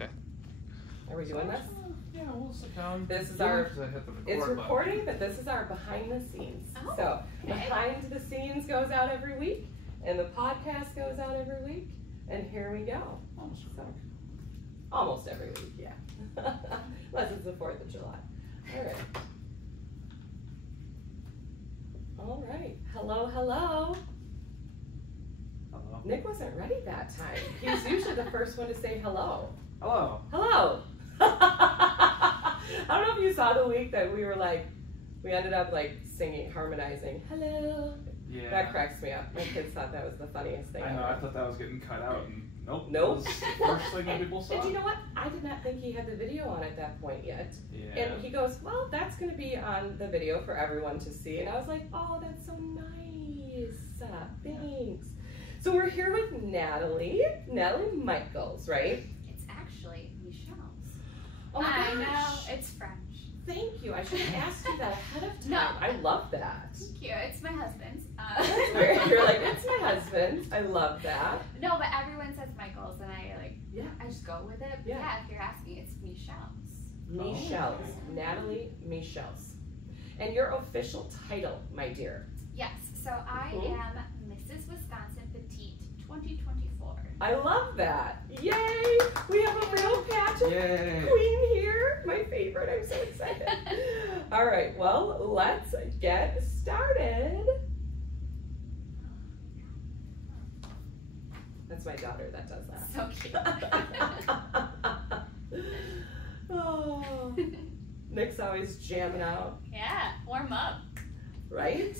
Okay. Are we doing this? Yeah, we'll sit down. This is You'll our, have to hit the record it's button. recording, but this is our behind the scenes. Oh, So okay. behind the scenes goes out every week, and the podcast goes out every week, and here we go. So, almost every week, yeah. Unless it's the 4th of July. All right. All right. Hello, hello. Hello. Nick wasn't ready that time. He's usually the first one to say hello. Hello. Hello. I don't know if you saw the week that we ended up like singing, harmonizing. Hello. Yeah. That cracks me up. My kids thought that was the funniest thing I know, ever. I thought that was getting cut out, and nope. Nope. That was the first thing that people saw. And you know what? I did not think he had the video on at that point yet. Yeah. And he goes, well, that's going to be on the video for everyone to see. And I was like, oh, that's so nice. Thanks. So we're here with Natalie Michiels, right? It's actually Michiels. Oh my I know, gosh. it's French. Thank you. I should have asked you that ahead of time. No. I love that. Thank you. It's my husband's. That's weird. You're like, it's my husband. I love that. No, but everyone says Michiels, and Yeah. I just go with it. But Yeah. yeah, if you're asking, it's Michiels. Michiels. Natalie Michiels. And your official title, my dear? Yes. So I am Mrs. Wisconsin Petite 2024. I love that. Yay! We have a real pageant Yay. queen here. My favorite. I'm so excited. All right. Well, let's get started. That's my daughter that does that. So cute. Oh, Nick's always jamming out, Yeah, warm up. right?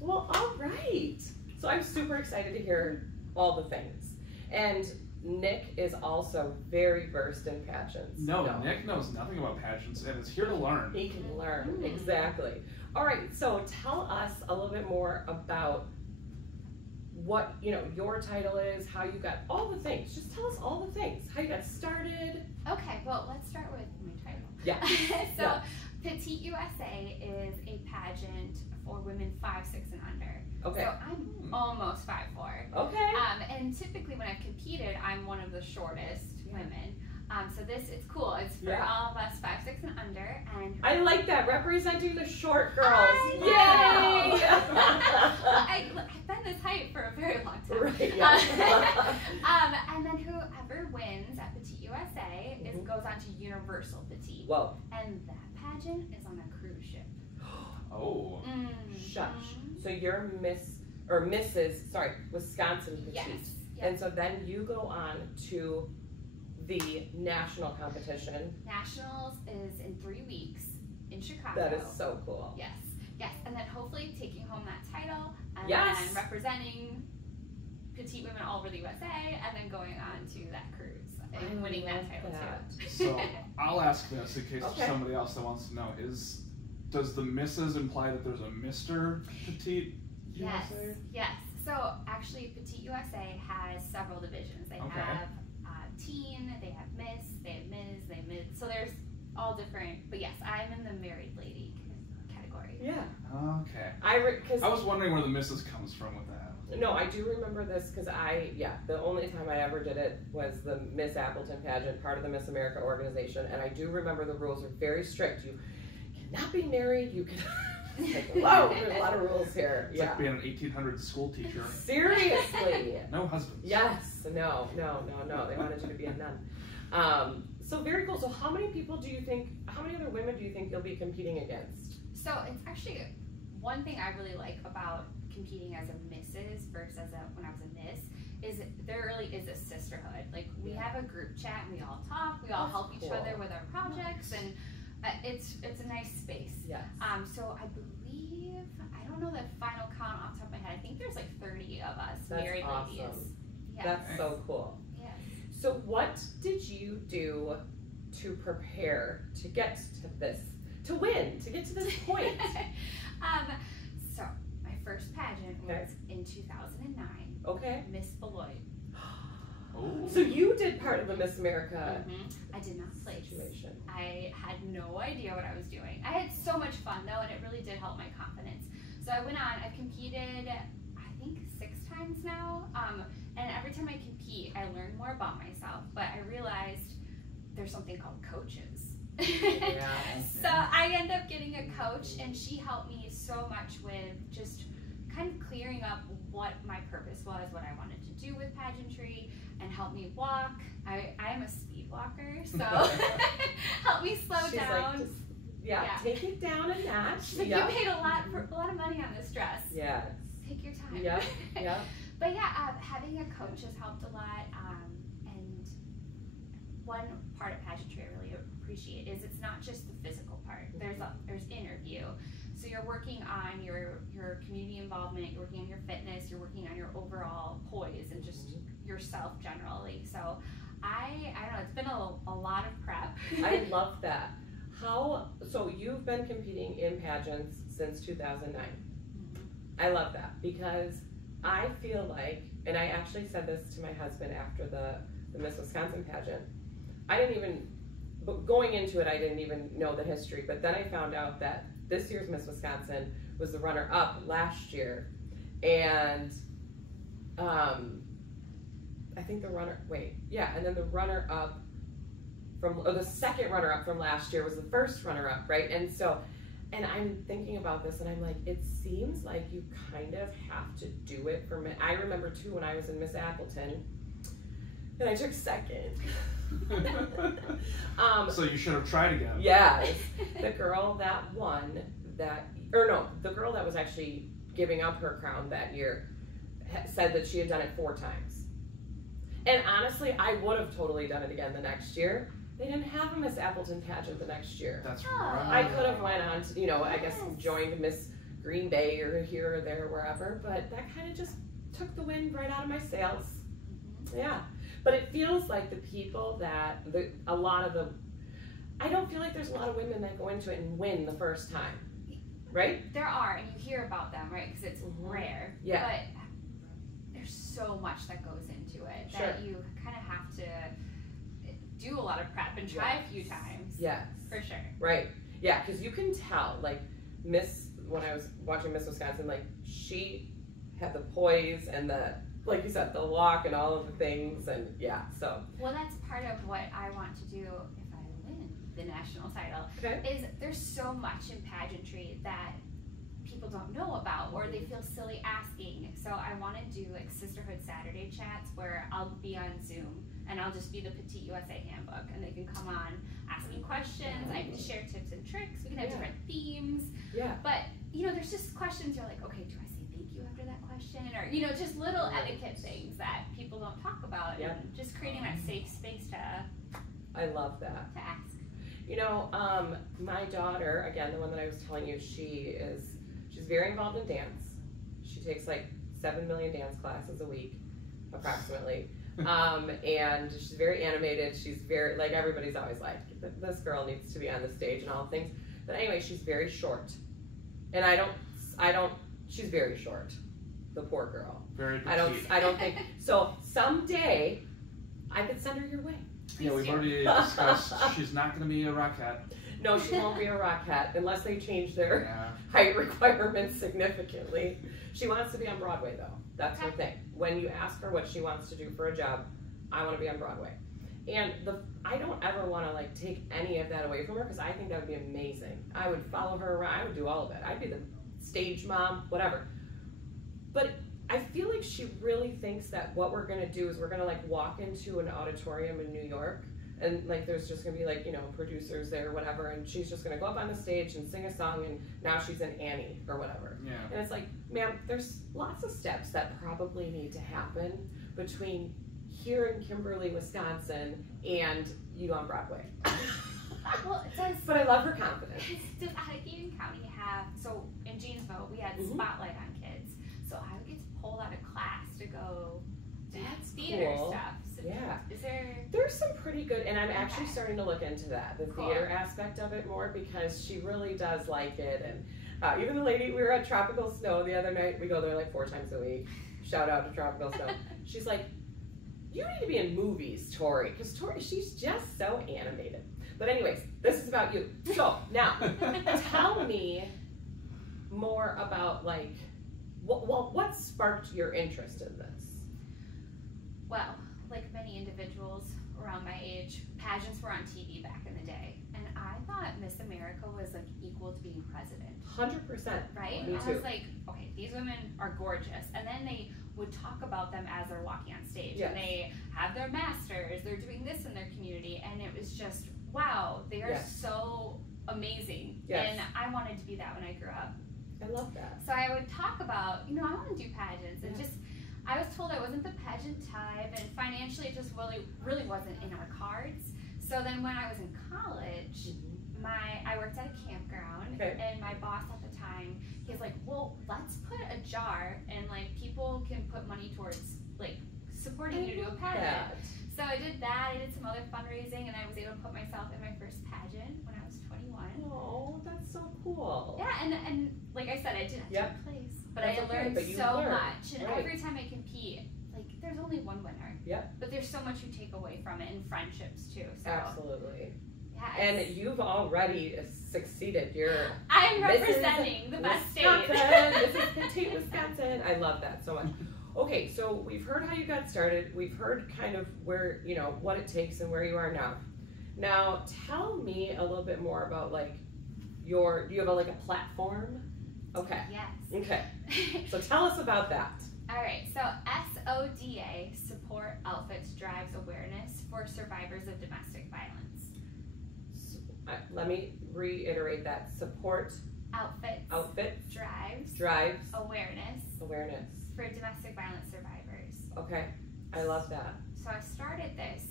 Well, all right. So I'm super excited to hear all the things. And Nick is also very versed in pageants. No, Nick knows nothing about pageants and is here to learn. He can learn, exactly. All right, so tell us a little bit more about what, your title is, how you got all the things. Just tell us all the things, how you got started. Okay, well, let's start with my title. Yeah. So, Yeah. Petite USA is a pageant for women 5'6" and under. Okay. So I'm almost 5'4". Okay. And typically when I've competed, I'm one of the shortest women. So it's cool. It's for all of us 5'6" and under. And I like that, representing the short girls. I Yay! I've been this height for a very long time. Right, yeah. And then whoever wins at Petite USA goes on to Universal Petite. Whoa. And that pageant is on a cruise ship. Oh. Shush. So you're Mrs. Wisconsin Petite. Yes. And so then you go on to the national competition. Nationals is in 3 weeks in Chicago. That is so cool. Yes. And then hopefully taking home that title and Yes. then representing petite women all over the USA and then going on to that cruise and winning that title too. So I'll ask this in case Okay. there's somebody else that wants to know. Does the Mrs. imply that there's a Mr. Petite USA? Yes. So actually Petite USA has several divisions. They have teen, they have Miss, they have Ms, they have Ms. So there's all different, but yes, I'm in the married lady category. Yeah. Okay. I was wondering where the Mrs. comes from with that. No, I do remember this because the only time I ever did it was the Miss Appleton pageant, part of the Miss America organization, and I do remember the rules are very strict. You cannot be married, you can whoa, there's a lot of rules here. It's like being an 1800s school teacher. Seriously. No husbands. Yes. No. They wanted you to be a nun. So very cool. So how many other women do you think you'll be competing against? So it's actually one thing I really like about competing as a Mrs. versus when I was a Miss is there really is a sisterhood. Like we have a group chat and we all talk, we all help each other with our projects and it's a nice space. Yes. So I believe, I don't know the final count off the top of my head, I think there's like 30 of us married ladies. Yes. That's so cool. Yes. So what did you do to prepare to get to this, to win, to get to this point? So my first pageant was in 2009. Okay. Miss Beloit. Oh. So you did part of the Miss America I did not place. situation. I had no idea what I was doing. I had so much fun though, and it really did help my confidence. So I went on, I've competed, I think 6 times now, and every time I compete, learn more about myself, but I realized there's something called coaches. Yeah. So I ended up getting a coach, and she helped me so much with just kind of clearing up what my purpose was, what I wanted to do with pageantry, and help me walk. I am a speed walker, so help me slow She's down. like, just, take it down a notch. Like, you paid a lot of money on this dress. Yeah. Take your time. Yep. Yep. But yeah, having a coach has helped a lot. And one part of pageantry I really appreciate is it's not just the physical part. There's interview. So you're working on your community involvement, you're working on your fitness, you're working on your overall poise and just yourself generally. So I don't know, it's been a lot of prep. I love that. So you've been competing in pageants since 2009. I love that because I feel like, and I actually said this to my husband after the Miss Wisconsin pageant, going into it, I didn't even know the history, but then I found out that this year's Miss Wisconsin was the runner-up last year, and I think the runner-up the second runner-up from last year was the first runner-up, right? And I'm thinking about this, and I'm like, it seems like you kind of have to do it for me. I remember too when I was in Miss Appleton, and I took second. So you should have tried again. Yes, the girl that won the girl that was actually giving up her crown that year said that she had done it 4 times. And honestly, I would have totally done it again the next year. They didn't have a Miss Appleton pageant the next year. That's I right. could have went on to, I guess joined Miss Green Bay or here or there, wherever, but that kind of just took the wind right out of my sails. Yeah. But it feels like the people that, I don't feel like there's a lot of women that go into it and win the first time, right? There are, and you hear about them, right? Because it's rare. Yeah. But there's so much that goes into it that you kind of have to do a lot of prep and try a few times. Yes. For sure. Right. Yeah, because you can tell, like, when I was watching Miss Wisconsin, like, she had the poise and like you said, the walk and all of the things, and yeah, so. Well, that's part of what I want to do if I win the national title, is there's so much in pageantry that people don't know about, or they feel silly asking. So I want to do like Sisterhood Saturday chats where I'll be on Zoom and I'll just be the Petite USA handbook, and they can come on, ask me questions, I can share tips and tricks, we can have different themes. Yeah. But, there's just questions you're like, okay, do I say thank you after that question? Or, just little etiquette things that people don't talk about, and just creating that safe space to I love that. To ask. My daughter, again, the one that I was telling you, she's very involved in dance. She takes like 7 million dance classes a week, approximately. And she's very animated. She's very, like, everybody's always like, this girl needs to be on the stage and all things. But anyway, she's very short. And she's very short. The poor girl. Very petite. I don't think, so someday I could send her your way. Yeah, we've already discussed she's not going to be a Rockette. No, she won't be a Rockette unless they change their height requirements significantly. She wants to be on Broadway, though. That's her thing. When you ask her what she wants to do for a job, I want to be on Broadway. And I don't ever want to like take any of that away from her, because I think that would be amazing. I would follow her around. I would do all of it. I'd be the stage mom, whatever. But I feel like she really thinks that what we're going to do is we're going to like walk into an auditorium in New York, and like there's just going to be like, producers there or whatever, and she's just going to go up on the stage and sing a song, and now she's in Annie or whatever. Yeah. And it's like, ma'am, there's lots of steps that probably need to happen between here in Kimberly, Wisconsin, and you on Broadway. Well, it does. But I love her confidence. Does Allegheny County have, so in Janesville, we had Spotlight on Kids. So I would get to pull out of class to go do theater stuff. So yeah. There's some pretty good, and I'm actually starting to look into that, the theater aspect of it more, because she really does like it. And even the lady, we were at Tropical Snow the other night. We go there like 4 times a week. Shout out to Tropical Snow. She's like, you need to be in movies, Tori, because Tori, she's just so animated. But anyways, this is about you. So now, tell me more about like, what sparked your interest in this? Well, like many individuals around my age. Pageants were on TV back in the day, and I thought Miss America was like equal to being president. 100%. Right? Me I too. was like, okay, these women are gorgeous, and then they would talk about them as they're walking on stage, Yes. and they have their masters, they're doing this in their community, and it was just, wow, they are Yes. so amazing. Yes. And I wanted to be that when I grew up. I love that. So I would talk about, I want to do pageants, and Yeah. just, I was told I wasn't the pageant type, and financially it just really wasn't in our cards. So then when I was in college, I worked at a campground, Okay. and my boss at the time, he's like, well, let's put a jar, and like people can put money towards like supporting you to do a pageant. So I did that. I did some other fundraising, and I was able to put myself in my first pageant when I was 21. Oh, that's so cool. Yeah, and like I said, I didn't have to place, but That's I okay, learned but you so learned, much. And right. every time I compete, like there's only one winner. Yep. But there's so much you take away from it, and friendships too. So Absolutely. yeah, And you've already succeeded. You're I'm Mrs. representing the best state. This is Petite, Wisconsin. I love that so much. Okay, so we've heard how you got started. We've heard kind of where, what it takes and where you are now. Now, tell me a little bit more about like do you have a platform? Okay. Yes. Okay. So tell us about that. All right. So SODA, Support Outfits, drives awareness for survivors of domestic violence. Let me reiterate that. Support Outfits drives awareness for domestic violence survivors. Okay. I love that. So I started this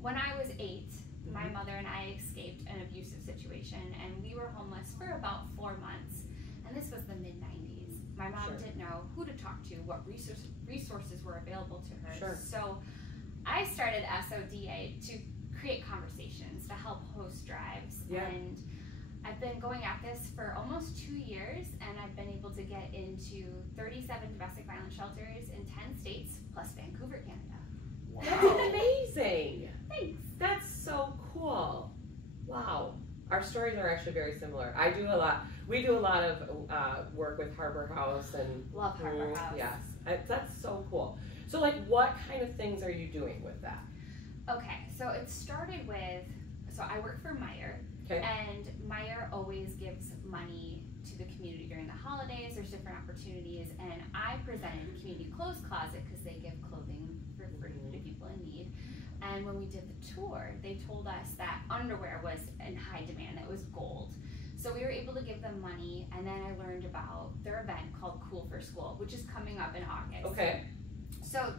when I was 8. My mother and I escaped an abusive situation, and we were homeless for about 4 months. And this was the mid-90s. My mom Sure. didn't know who to talk to, what resources were available to her. Sure. So I started SODA to create conversations, to help host drives. Yeah. And I've been going at this for almost 2 years, and I've been able to get into 37 domestic violence shelters in 10 states, plus Vancouver, Canada. That's amazing. Thanks. That's so cool. Wow. Our stories are actually very similar. We do a lot of work with Harbor House and Love Harbor House. Yes. That's so cool. So like what kind of things are you doing with that? Okay, so it started with, I work for Meyer, Okay. and Meyer always gives money to the community during the holidays. There's different opportunities, and I presented Community Clothes Closet because they give clothing for free to people in need. And when we did the tour, they told us that underwear was in high demand, that was gold. So we were able to give them money, and then I learned about their event called Cool for School, which is coming up in August. Okay. So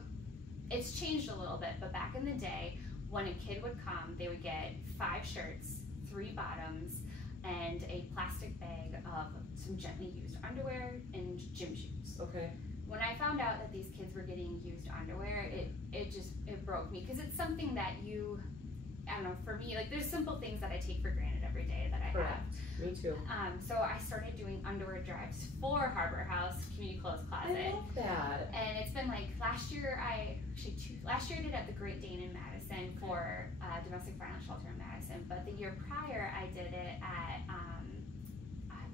it's changed a little bit, but back in the day, when a kid would come, they would get 5 shirts, 3 bottoms, and a plastic bag of some gently used underwear and gym shoes. Okay. When I found out that these kids were getting used underwear, it broke me, because it's something that I don't know, for me, like there's simple things that I take for granted every day that I Correct. have. Me too. So I started doing underwear drives for Harbor House Community Clothes Closet. I love that. And it's been like last year I did it at the Great Dane in Madison for domestic violence shelter in Madison, but the year prior I did it at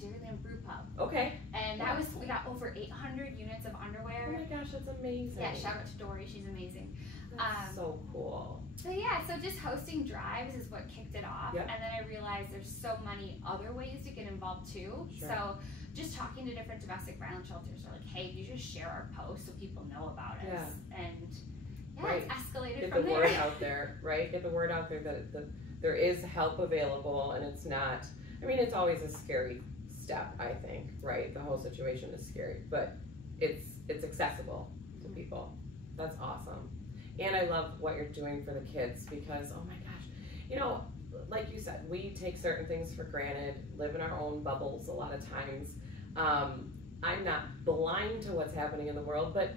Dairyland Brew Pub. Okay. And we got over 800 units of underwear. Oh my gosh, that's amazing. Yeah, shout out to Dory, she's amazing. That's so cool. So yeah, so just hosting drives is what kicked it off. Yep. And then I realized there's so many other ways to get involved too. Sure. So just talking to different domestic violence shelters are like, hey, you just share our post so people know about us. Yeah. And yeah, Right. it's escalated Get from the there. word out there, right? Get the word out there that there is help available, and it's not, it's always a scary step, I think, right? The whole situation is scary, but it's accessible to people. That's awesome. And I love what you're doing for the kids, because, oh my gosh, like you said, we take certain things for granted, live in our own bubbles a lot of times. I'm not blind to what's happening in the world, but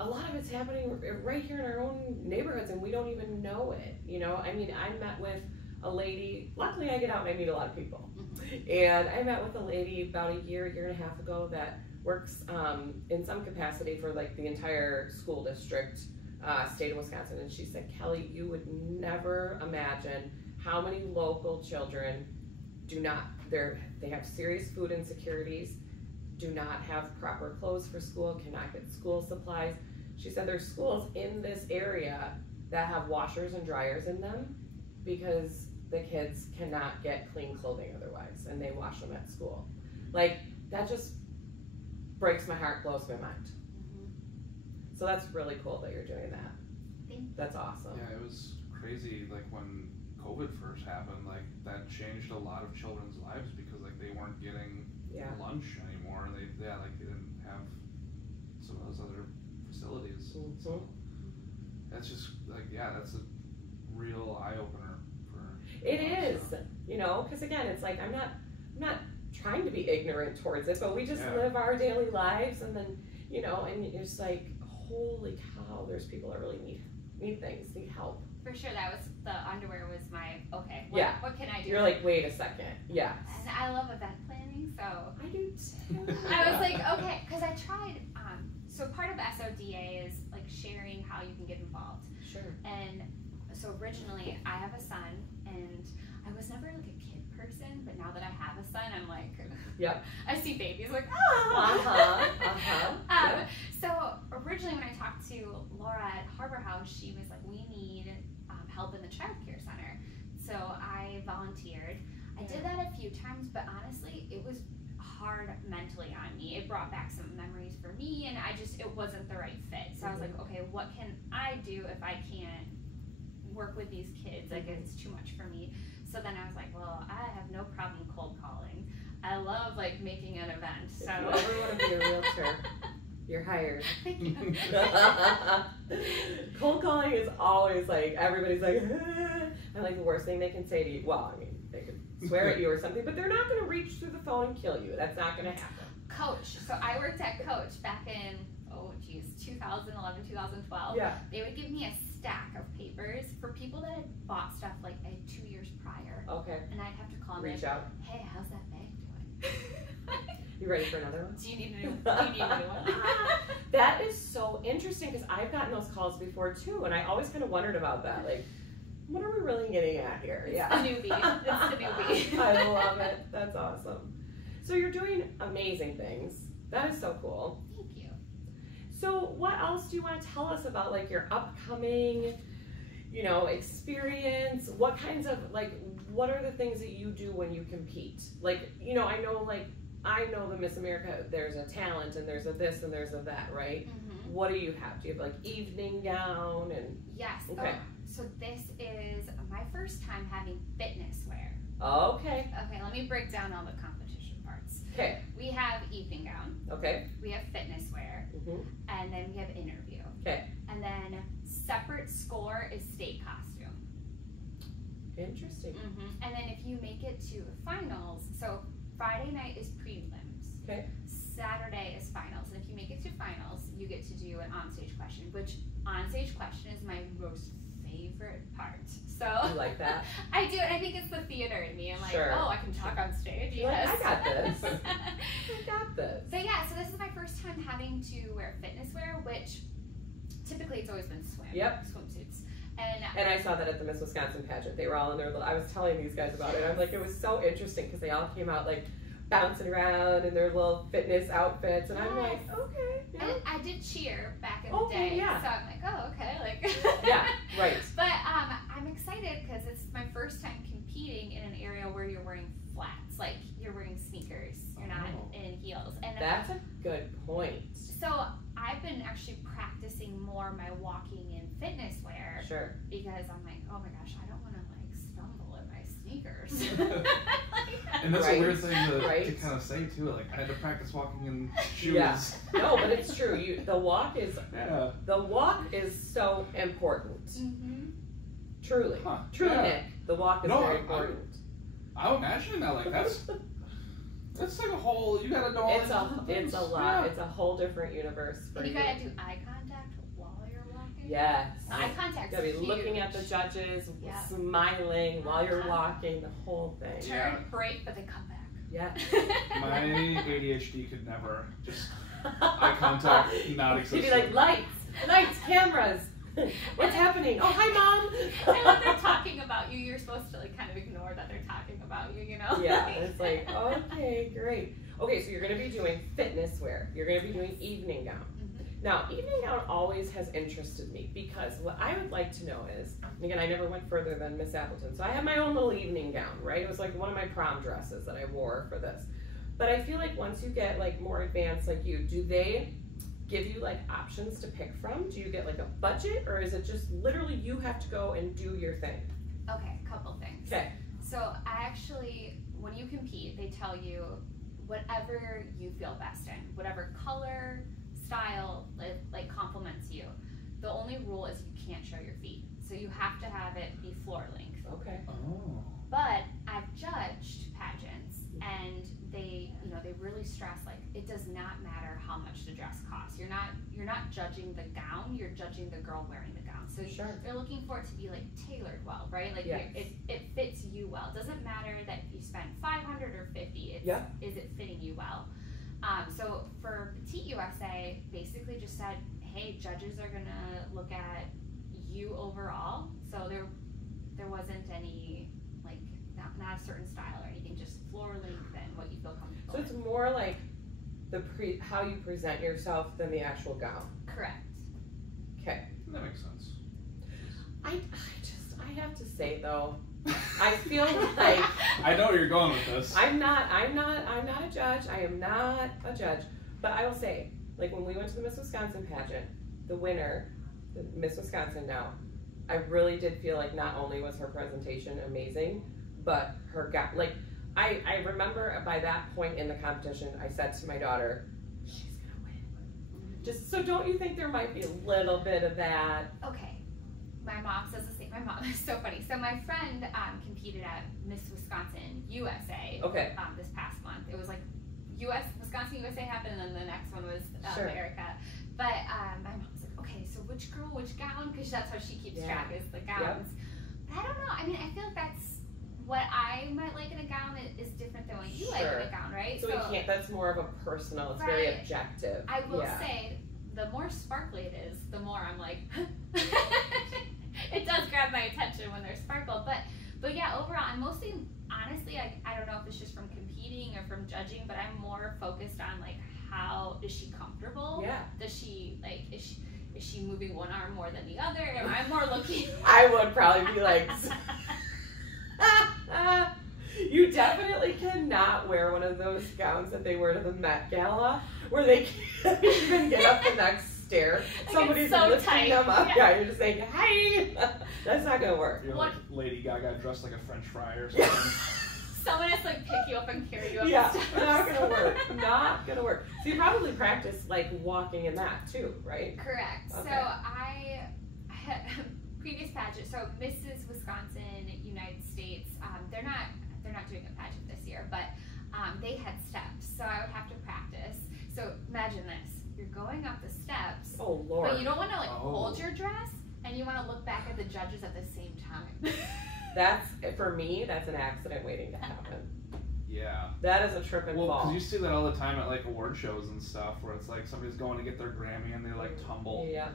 a lot of it's happening right here in our own neighborhoods, and we don't even know it. I met with a lady, luckily I get out and I meet a lot of people. And I met with a lady about a year and a half ago that works in some capacity for like the entire school district, state of Wisconsin. And she said, Kelly, you would never imagine how many local children they have serious food insecurities, do not have proper clothes for school, cannot get school supplies. She said there's schools in this area that have washers and dryers in them because the kids cannot get clean clothing otherwise, and they wash them at school. Like, that just breaks my heart, blows my mind. So that's really cool that you're doing that. That's awesome. Yeah, it was crazy, like when COVID first happened, like that changed a lot of children's lives because like they weren't getting lunch anymore. They didn't have some of those other facilities. So that's just like, that's a real eye opener for it is, you know, because again, it's like I'm not trying to be ignorant towards it, but we just live our daily lives, and then, you know, and it's like, holy cow, there's people that really need things, need help. For sure, that was, the underwear was my, okay, what can I do? You're like, wait a second, yeah. And I love event planning, so. I do too. I was like, okay, because I tried, so part of SODA is like sharing how you can get involved. Sure. And so originally, I have a son, and I was never like a kid person, but now that I have a son, I'm like, I see babies like, So originally when I talked to Laura at Harbor House, she was like, we need help in the child care center. So I volunteered. I did that a few times, but honestly, it was hard mentally on me. It brought back some memories for me, and it wasn't the right fit. So I was like, okay, what can I do if I can't work with these kids? Like, it's too much for me. So then I was like, well, I have no problem cold calling. I love like making an event. So if you ever want to be a realtor, you're hired. Thank you. Cold calling is always like, everybody's like, and like the worst thing they can say to you, well, I mean, they could swear at you or something, but they're not going to reach through the phone and kill you. That's not going to happen. Coach. So I worked at Coach back in, 2011, 2012. Yeah. They would give me a stack of papers for people that had bought stuff like 2 years prior. Okay. And I'd have to call them. Reach out. Hey, how's that bag doing? You ready for another one? Do you need a new one? That is so interesting because I've gotten those calls before too, and I always kind of wondered about that. Like, what are we really getting at here? It's the newbie. It's the newbie. I love it. That's awesome. So you're doing amazing things. That is so cool. Thank you. So what else do you want to tell us about, like, your upcoming, you know, experience? What kinds of, like, what are the things that you do when you compete? Like, you know, I know the Miss America, there's a talent and there's a this and there's a that, right? Mm-hmm. What do you have? Do you have like evening gown and? Yes. Okay. So this is my first time having fitness wear. Okay. Okay, let me break down all the competition parts. Okay. We have evening gown. Okay. We have fitness wear. Mm-hmm. And then we have interview. Okay. And then separate score is state costume. Interesting. Mm-hmm. And then if you make it to finals, so Friday night is prelims. Okay. Saturday is finals, and if you make it to finals, you get to do an onstage question, which onstage question is my most favorite part. So You like that? I do, and I think it's the theater in me. I'm like, Sure. oh, I can talk on stage. You're like, Yes, I got this. I got this. So yeah, so this is my first time having to wear fitness wear, which typically it's always been swimsuits. And I saw that at the Miss Wisconsin pageant. They were all in their little, I was telling these guys about it. I was like, it was so interesting because they all came out like bouncing around in their little fitness outfits. And I'm like, okay. Yeah. And I did cheer back in the day. Yeah. So I'm like, oh, okay. Like Yeah, right. But I'm excited because it's my first time competing in an area where you're wearing flats. Like you're wearing sneakers. You're not in heels. And That's a good point. so I've been actually practicing more my walking in fitness wear. Sure. Because I'm like, oh my gosh, I don't want to like stumble in my sneakers. And that's Right. a weird thing to Right. kind of say too. Like I had to practice walking in shoes. Yeah. No, but it's true. The walk is so important. Mm-hmm. Truly. Huh. Truly, Yeah. Nick. The walk is very important. I'm imagining that. Like that's like a whole. You gotta know all It's a lot. Yeah. It's a whole different universe for And you you. gotta do eye contact while you're walking. Yes. Eye contact. You gotta be looking at the judges, Yeah. smiling while you're walking, the whole thing. Turn, break, but they come back. Yeah. My ADHD could never just eye contact not exist. You'd be like, lights, cameras. What's happening? Oh, hi, Mom. I love they're talking about you. You're supposed to like kind of ignore that they're talking about you, you know? Yeah, it's like, okay, great. Okay, so you're going to be doing fitness wear. You're going to be doing evening gown. Mm-hmm. Now, evening gown always has interested me because what I would like to know is, and again, I never went further than Miss Appleton, so I have my own little evening gown, right? It was like one of my prom dresses that I wore for this. But I feel like once you get like more advanced like you, do they give you like options to pick from? Do you get like a budget, or is it just literally you have to go and do your thing? Okay, a couple things. Okay. So I actually, when you compete, they tell you whatever you feel best in, whatever color, style, like complements you. The only rule is you can't show your feet. So you have to have it be floor length. Okay. Oh. But I've judged pageants, and they really stress like it does not matter how much the dress costs. You're not judging the gown, you're judging the girl wearing the gown. So Sure. they're looking for it to be like tailored well, right? Like Yes. it fits you well. It doesn't matter that if you spend $500 or $50. It's Yep. is it fitting you well? So for Petite USA, basically just said, hey, judges are gonna look at you overall. So there wasn't any like not a certain style or anything, just floor length and what you feel comfortable. So it's more like how you present yourself than the actual gown. Correct. Okay. That makes sense. I have to say though, I feel like I know where you're going with this. I'm not a judge. I am not a judge. But I will say, like when we went to the Miss Wisconsin pageant, the winner, the Miss Wisconsin now, I really did feel like not only was her presentation amazing, but her like I remember by that point in the competition, I said to my daughter, she's gonna win. Just so don't you think there might be a little bit of that? Okay. My mom says the same. My mom is so funny. So my friend competed at Miss Wisconsin USA Okay. This past month. It was like Wisconsin USA happened, and then the next one was Sure. America. But my mom was like, okay, so which girl, which gown? Because that's how she keeps track, is the gowns. But I don't know. I mean, I feel like that's what I might like in a gown is different than what you like in a gown, right? So we can't. That's more of a personal. It's very objective. I will say, the more sparkly it is, the more I'm like, it does grab my attention when there's sparkle. But yeah, overall, I'm mostly, honestly, I don't know if it's just from competing or from judging, but I'm more focused on like how is she comfortable? Yeah. Does she like is she moving one arm more than the other? Am I more looking? I would probably be like. You definitely cannot wear one of those gowns that they wear to the Met Gala, where they can't even get up the next stair. Like Somebody's so lifting tight. them up. Yeah, you're just saying, "Hi." That's not gonna work. You're What? like Lady Gaga dressed like a French fry or something. Someone has to like pick you up and carry you up. Yeah, the steps. not gonna work. Not gonna work. So you probably practice like walking in that too, right? Correct. Okay. So I had previous pageant. So Mrs. Wisconsin, United States. They're not doing a pageant this year, but they had steps. So I would have to practice. So imagine this: you're going up the steps. Oh Lord. But you don't want to like hold your dress, and you want to look back at the judges at the same time. That's for me. That's an accident waiting to happen. Yeah. That is a trip and Well, fall. because you see that all the time at like award shows and stuff, where it's like somebody's going to get their Grammy and they like tumble. Yeah.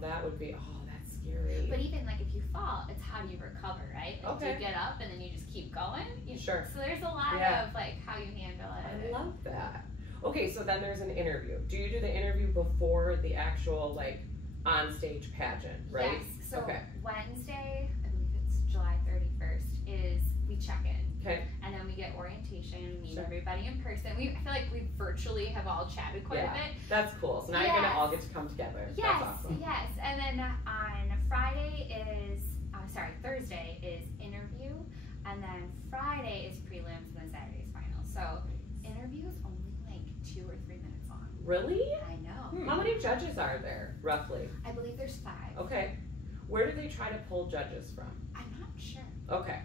That would be. Oh, that's scary. But even like if you fall, it's how do you recover, right? Like, Okay. do you get up and then you just keep going? Sure. So there's a lot Yeah. of like how you handle I it. love that. Okay, so then there's an interview. Do you do the interview before the actual like on stage pageant, right? Yes. So Okay. Wednesday, I believe it's July 31st, is we check in. Okay. And then we get orientation, meet Sure. everybody in person. I feel like we virtually have all chatted quite a bit. That's cool. So now you're gonna all get to come together. Yes, That's awesome. yes. And then on Thursday is interview, and then Friday is prelims, and then Saturday's final. So interview is only like 2 or 3 minutes long. Really? I know. How many judges are there, roughly? I believe there's 5. Okay. Where do they try to pull judges from? I'm not sure. Okay.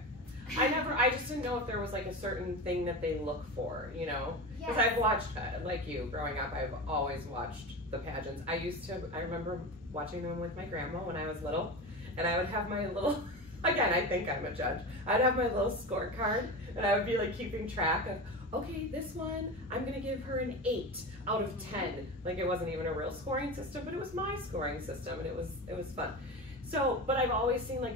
I just didn't know if there was like a certain thing that they look for, you know? Because I've watched, like you, growing up, I've always watched the pageants. I remember watching them with my grandma when I was little, and I would have my little, again, I think I'm a judge, I'd have my little scorecard, and I would be like keeping track of, okay, this one, I'm going to give her an 8 out of 10. Like it wasn't even a real scoring system, but it was my scoring system, and it was fun. So, but I've always seen like,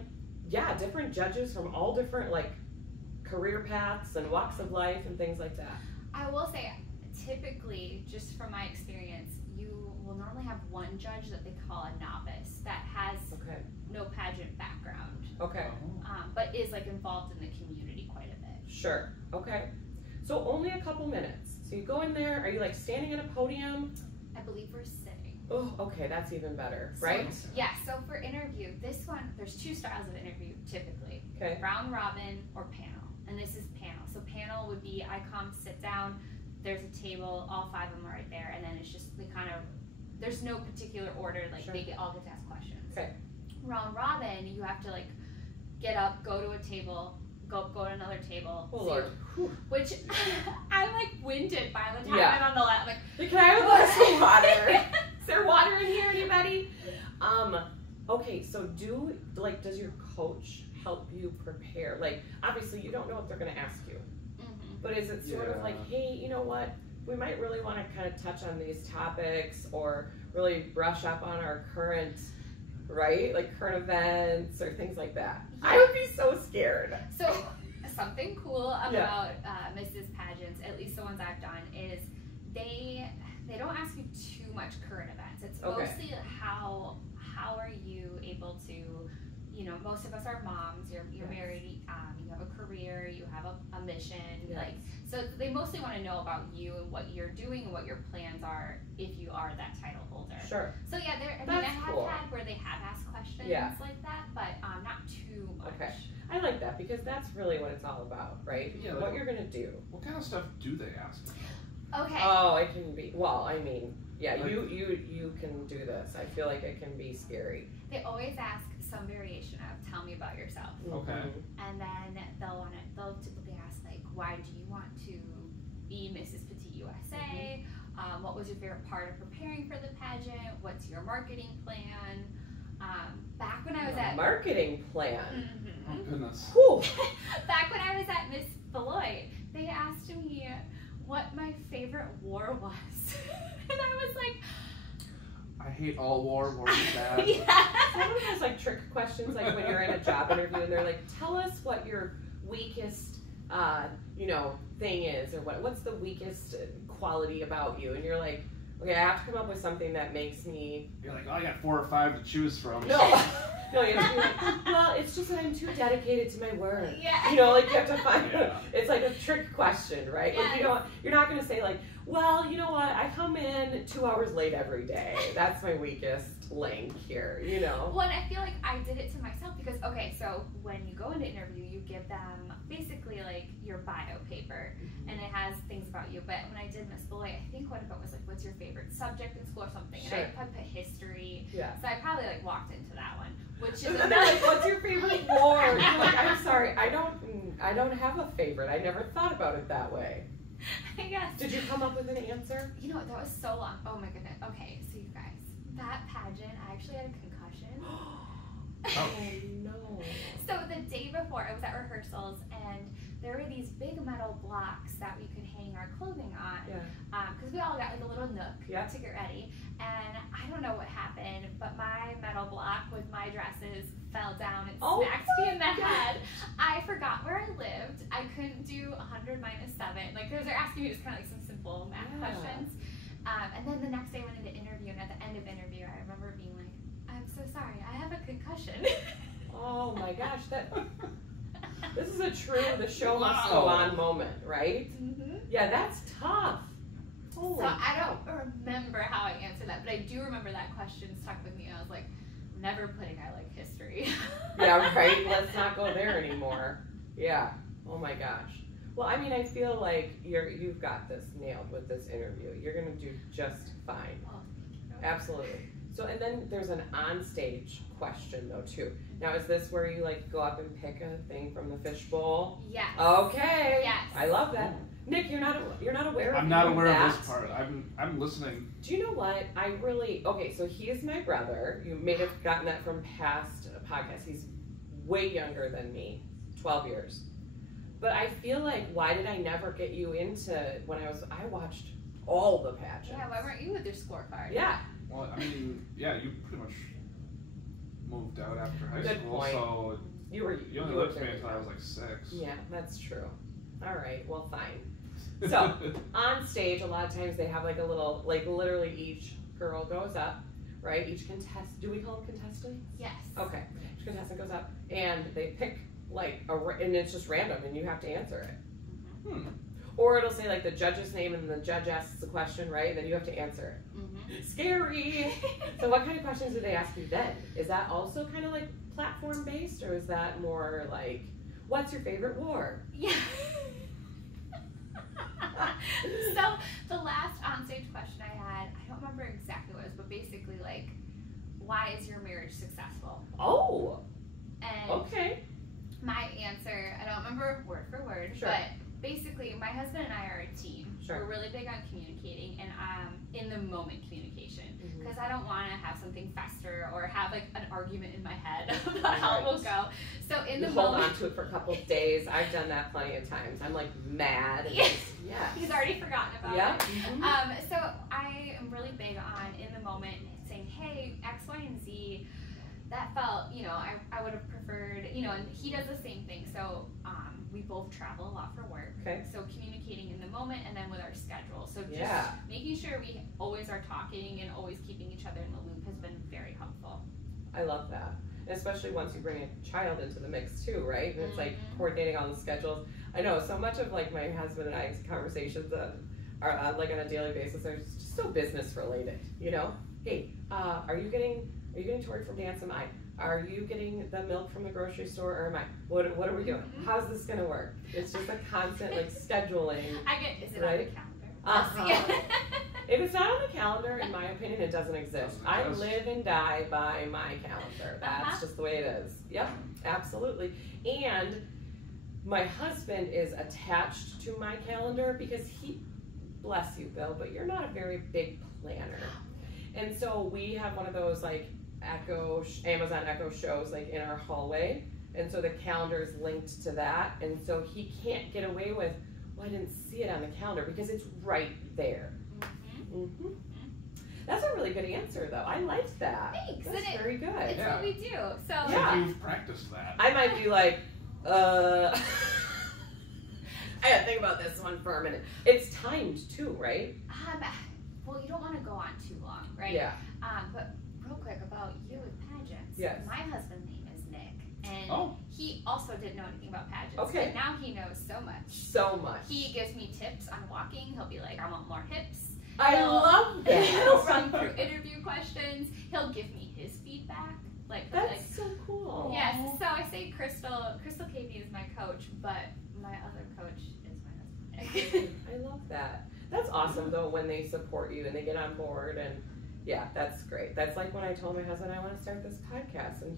yeah, different judges from all different like career paths and walks of life and things like that. I will say, typically, just from my experience, you will normally have one judge that they call a novice that has no pageant background. Okay. But is like involved in the community quite a bit. Sure. Okay. So only a couple minutes. So you go in there. Are you like standing at a podium? I believe we're sitting. Oh, okay. That's even better, right? So, yeah. So for interview, this one, there's 2 styles of interview typically. Okay. Round robin or panel. And this is panel. So panel would be I come, sit down. There's a table. All 5 of them are right there, and then it's just the kind of. There's no particular order. Like they all get to ask questions. Okay. Round robin, you have to like get up, go to a table. Go to another table. Oh Lord. Which I'm like winded by the time I'm on the left. Like, can I have a glass of water? Is there water in here, anybody? Okay, so does your coach help you prepare? Like, obviously you don't know what they're gonna ask you. But is it sort of like, hey, you know what? We might really want to kind of touch on these topics or really brush up on our current, right? Like current events or things like that. Yeah. I would be so scared. So something cool about Mrs. Pageants, at least the ones I've done, is they don't ask you too much current events. It's mostly how are you able to, you know, most of us are moms, you're married, you have a career, you have a mission, like, so they mostly want to know about you and what you're doing and what your plans are if you are that title holder. Sure. So yeah, I have had where they have asked questions like that, but not too much. Okay. I like that because that's really what it's all about, right? Yeah, what you're gonna do. What kind of stuff do they ask? Okay. Oh, it can be, well, I mean, yeah, you can do this. I feel like it can be scary. They always ask some variation of tell me about yourself. Okay. And then they'll typically ask like, why do you want to be Mrs. Petite USA? What was your favorite part of preparing for the pageant? What's your marketing plan? Back when I was at marketing plan. Oh goodness. Back when I was at Miss Beloit, they asked me what my favorite war was. And I was like, I hate all war is bad. Some of those like trick questions, like when you're in a job interview and they're like, tell us what your weakest thing is, or what's the weakest quality about you, and you're like, okay, I have to come up with something that makes me. You're like, oh, I got 4 or 5 to choose from. No, you have to be like, well, it's just that I'm too dedicated to my work. Yeah. You know, like you have to find. It's like a trick question, right? Yeah. Like, you're not going to say like, well, you know what? I come in 2 hours late every day. That's my weakest link here. You know. Well, and I feel like I did it to myself because so when you go into interview, you give them basically like your bio paper, and it has things about you. But when I did Miss Beloit, I think one of them was like, what's your favorite subject in school or something, and I put history. Yeah. So I probably like walked into that one, which is. And they're like, what's your favorite war? You're like, I'm sorry, I don't have a favorite. I never thought about it that way. I guess. Did you come up with an answer? You know, that was so long. Oh my goodness. Okay, so you guys, that pageant, I actually had a concussion. Oh no. So the day before, I was at rehearsals, and there were these big metal blocks that we could hang our clothing on. Because we all got like a little nook to get ready. And I don't know what happened, but my metal block with my dresses fell down and smacked me in the head. I forgot where I lived. I couldn't do 100 minus 7. Like, because they're asking me just kind of like some simple math questions. And then the next day I went into interview, and at the end of interview, I remember being like, I'm so sorry, I have a concussion. Oh my gosh, this is a true the show must go on moment, right? Yeah, that's tough. So I don't remember how I answered that, but I do remember that question stuck with me, and I was like, never putting I like history. Yeah, right? Let's not go there anymore. Yeah. Oh my gosh. Well, I mean, I feel like you've got this nailed with this interview. You're going to do just fine. Oh, thank you. Absolutely. So, and then there's an on-stage question, though, too. Now, is this where you, like, go up and pick a thing from the fishbowl? Yes. Okay. Yes. I love that. Nick, you're not aware of I'm not aware of this part. I'm listening. Do you know what? Okay, so he is my brother. You may have gotten that from past podcasts. He's way younger than me, 12 years. But I feel like, why did I never get you into, I watched all the pageants. Yeah, why weren't you with your scorecard? Yeah. Well, I mean, yeah, you pretty much moved out after high school, point. So you only lived with me until I was like 6. Yeah, that's true. All right, well, fine. So on stage, a lot of times they have like a little, like literally each girl goes up, right? Each do we call them contestants? Yes. Okay. Each contestant goes up and they pick like and it's just random and you have to answer it. Mm-hmm. Or it'll say like the judge's name and the judge asks the question, right? And then you have to answer it. Mm-hmm. Scary. So what kind of questions do they ask you then? Is that also kind of like platform based, or is that more like, what's your favorite war? Yeah. So the last onstage question I had, I don't remember exactly what it was, but basically like, why is your marriage successful? Oh. And okay. my answer, I don't remember word for word, Sure. but basically my husband and I are a team. Sure. We're really big on communicating and in the moment communication, Mhm. because I don't want to have something fester or have like an argument in my head about how it will go. So in the hold moment, on to it for a couple of days. I've done that plenty of times. I'm like mad. And Yeah. yeah. he's already forgotten about Yeah. it. Mhm. So I am really big on in the moment saying, hey, X, Y, and Z, that felt, I would have preferred, and he does the same thing. So we both travel a lot for work. Okay. So communicating in the moment and then with our schedule. So just Yeah. making sure we always are talking and always keeping each other in the loop has been very helpful. I love that. Especially once you bring a child into the mix too, right? And it's like Mhm. coordinating all the schedules. I know so much of like my husband and I's conversations are like on a daily basis are just so business related, Hey, are you getting Tori from dance? Am I? Are you getting the milk from the grocery store, or am I? What are we doing? Mhm. How's this gonna work? It's just a constant like scheduling. Is it Right? on the calendar? Uh-huh. If it's not on the calendar, in my opinion, it doesn't exist. I Doesn't exist. live and die by my calendar. That's Uh-huh. just the way it is. Yep, absolutely. And my husband is attached to my calendar because bless you, Bill, but you're not a very big planner. And so we have one of those like Amazon Echo shows like in our hallway. And so the calendar is linked to that. And so he can't get away with, well, I didn't see it on the calendar because it's right there. Mm-hmm. That's a really good answer, though. I liked that. Thanks. That's And very good. It's Yeah. what we do. So Yeah. You've practiced that. I might be like, I gotta think about this one for a minute. It's timed too, right? well, you don't want to go on too long, right? Yeah. But real quick about you with pageants. Yes. My husband's name is Nick, and Oh. he also didn't know anything about pageants. Okay. But now he knows so much. So much. He gives me tips on walking. He'll be like, I want more hips. I love that. He'll run through interview questions. He'll give me his feedback. That's so cool. Yes. So I say Crystal KB is my coach, but my other coach is my husband. I love that. That's awesome though when they support you and they get on board, and yeah, that's great. That's like when I told my husband I want to start this podcast, and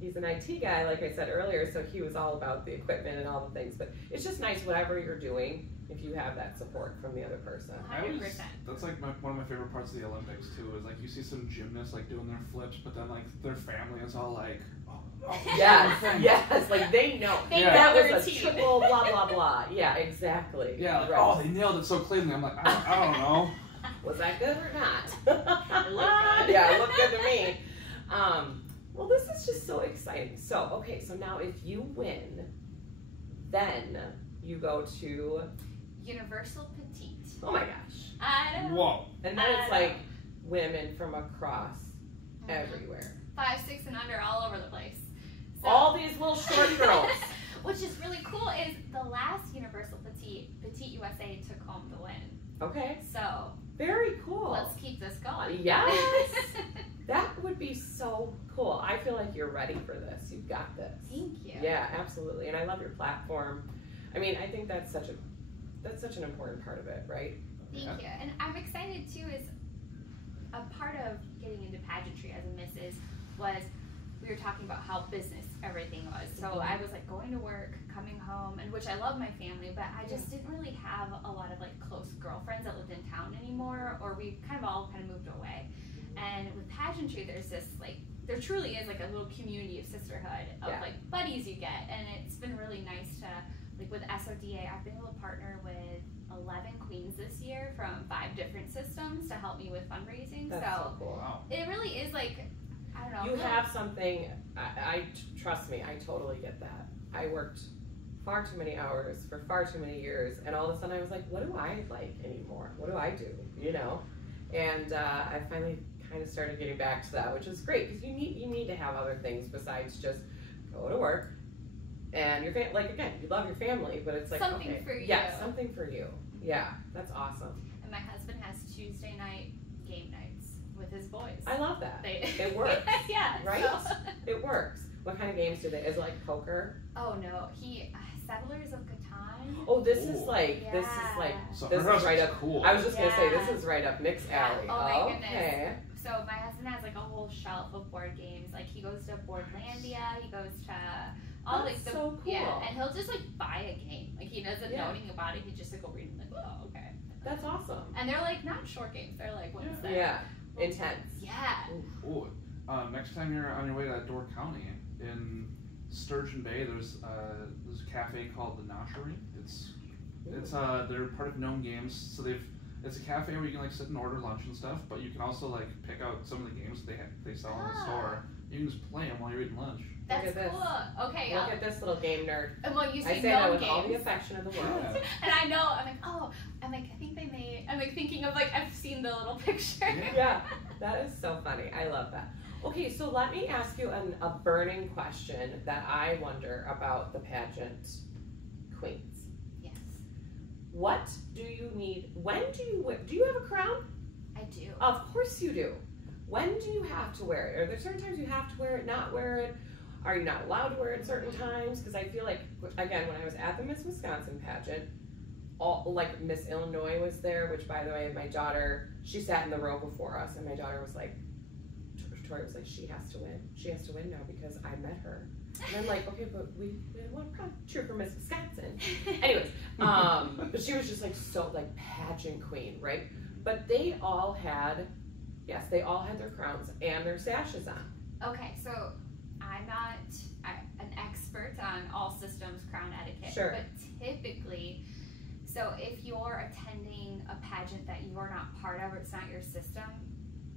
he's an IT guy, like I said earlier, so he was all about the equipment and all the things. But it's just nice, whatever you're doing, if you have that support from the other person. 100%. That's like one of my favorite parts of the Olympics too. Is like you see some gymnasts like doing their flips, but then like their family is all like, Yes, like they know. They Yeah. That know was their a team. triple blah blah blah. Yeah, exactly. Yeah, like, Right. oh, they nailed it so cleanly. I'm like, I don't know. Was that good or not? It looked good. Yeah, it looked good to me. Well, this is just so exciting. So, okay, so now if you win, then you go to, Universal Petite. oh my gosh. I don't know. Whoa. And then it's like women from across everywhere. 5, 6, and under all over the place. So, All these little short girls. which is really cool is the last Universal Petite USA took home the win. Okay, So very cool. let's keep this going. Yes. That would be so cool. I feel like you're ready for this. You've got this. Thank you. Yeah, absolutely. And I love your platform. I mean, I think that's such an important part of it, right? Thank you. And I'm excited too is a part of getting into pageantry as a Mrs. was we were talking about how business everything was. So I was like going to work, coming home, and which I love my family, but I just didn't really have a lot of like close girlfriends that lived in town anymore, or we all moved away. And with pageantry, there's this like, there truly is like a little community of sisterhood of like buddies you get, and it's been really nice to, like with SODA, I've been able to partner with 11 queens this year from 5 different systems to help me with fundraising. That's so cool. Wow. It really is like, I don't know. You have something, trust me, I totally get that. I worked far too many hours for far too many years, and all of a sudden I was like, what do I like anymore? What do I do? You know? And I finally kind of started getting back to that, which is great because you need to have other things besides just go to work and your like again, you love your family, but it's like something for you. Yeah, something for you. Yeah, that's awesome. And my husband has Tuesday night game nights with his boys. I love that. It works. Yeah, right? So. It works. What kind of games do they? Is it like poker? Oh no, he Settlers of Catan. Oh, this is like so this is right up. Cool. I was just gonna say this is right up Nick's alley. Oh my okay. goodness. So my husband has like a whole shelf of board games. Like he goes to Boardlandia, he goes to all That's like the so cool. and he'll just like buy a game. Like he doesn't know anything about it. He just like go read and like, oh okay. That's awesome. And they're like not short games. They're like what is that? Yeah, intense. Yeah. Ooh. Next time you're on your way to Door County in Sturgeon Bay, there's a cafe called the Noshery. It's they're part of Gnome Games, so it's a cafe where you can like sit and order lunch and stuff, but you can also like pick out some of the games they sell in the store. You can just play them while you're eating lunch. That's cool. Okay. Look at this little game nerd. And when you say I say that with games, all the affection of the world. Yeah. And I know, I'm like, I think they made. I'm like thinking of like I've seen the little picture. Yeah, that is so funny. I love that. Okay, so let me ask you a burning question that I wonder about the pageant queens. Yes. What do you need? When do you have a crown? I do. Of course you do. When do you have to wear it? Are there certain times you have to wear it, not wear it? Are you not allowed to wear it at certain times? Because I feel like, again, when I was at the Miss Wisconsin pageant, like Miss Illinois was there, which by the way, my daughter, she sat in the row before us, and my daughter was like, Tori was like, she has to win. She has to win now because I met her. And I'm like, okay, but we want to cheer for Miss Wisconsin. Anyways, but she was just like so like pageant queen, right? But they all had their crowns and their sashes on. Okay, so I'm not an expert on all systems crown etiquette, Sure. but typically, so if you're attending a pageant that you're not part of or it's not your system,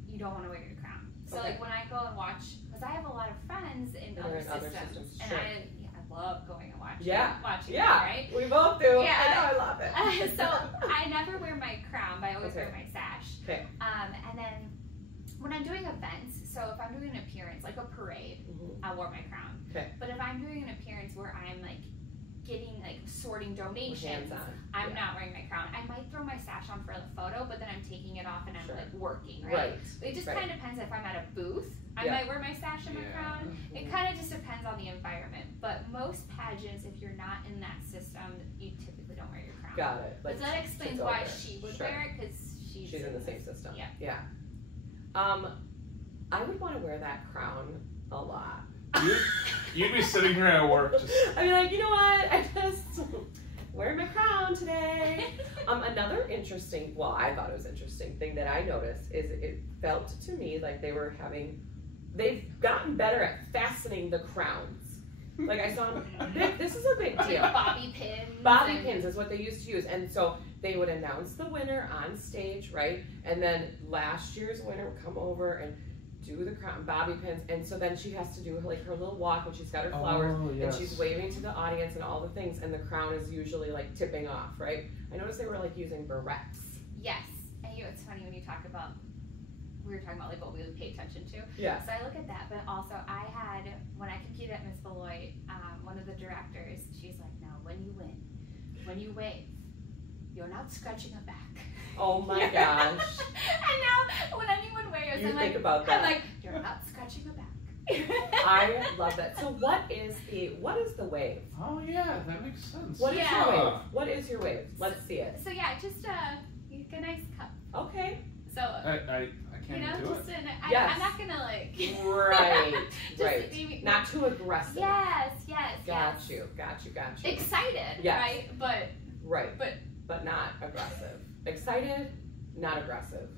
you don't want to wear your crown. So like when I go and watch, because I have a lot of friends in other systems, and sure. I love going and watching. Watching yeah, them, right? We both do. Yeah, I know, I love it. So I never wear my crown, but I always wear my sash. Okay. And then when I'm doing events, so if I'm doing an appearance, like a parade, I wear my crown. Okay. But if I'm doing an appearance where I'm like getting like sorting donations, I'm not wearing my crown. I might throw my sash on for the photo, but then I'm taking it off and I'm like working, right? It just kind of depends. If I'm at a booth, I might wear my sash and my crown. It kind of just depends on the environment. But most pageants, if you're not in that system, you typically don't wear your crown. Got it. But that explains why she would wear it, because she's in the same system. Yeah. I would want to wear that crown a lot. You'd be sitting here at work just... I'd be like, you know what? I just wearing my crown today. Another interesting, well, I thought it was interesting thing that I noticed is it felt to me like they've gotten better at fastening the crowns. Like I saw them, this is a big deal. Like bobby pins. Bobby pins is what they used to use. And so they would announce the winner on stage, right? And then last year's winner would come over and do the crown, bobby pins, and so then she has to do like her little walk, and she's got her flowers, and she's waving to the audience and all the things, and the crown is usually like tipping off, right? I noticed they were like using barrettes. Yes, and it's funny when you talk about, we were talking about like what we would pay attention to. Yeah. So I look at that, but also I had, when I competed at Miss Beloit, one of the directors, she's like, no, when you win, when you wave, you're not scratching a back. Oh my gosh. And now, when anyone waves, I'm like, you're not scratching a back. I love that. So what is the wave? Oh yeah, that makes sense. What is your wave? What is your wave? Let's see it. So yeah, just a nice cup. Okay. So I can't do it. I'm not gonna like. Right. Right. Maybe, not too aggressive. Yes. Got you. Excited, yes. right? But not aggressive. Excited, not aggressive.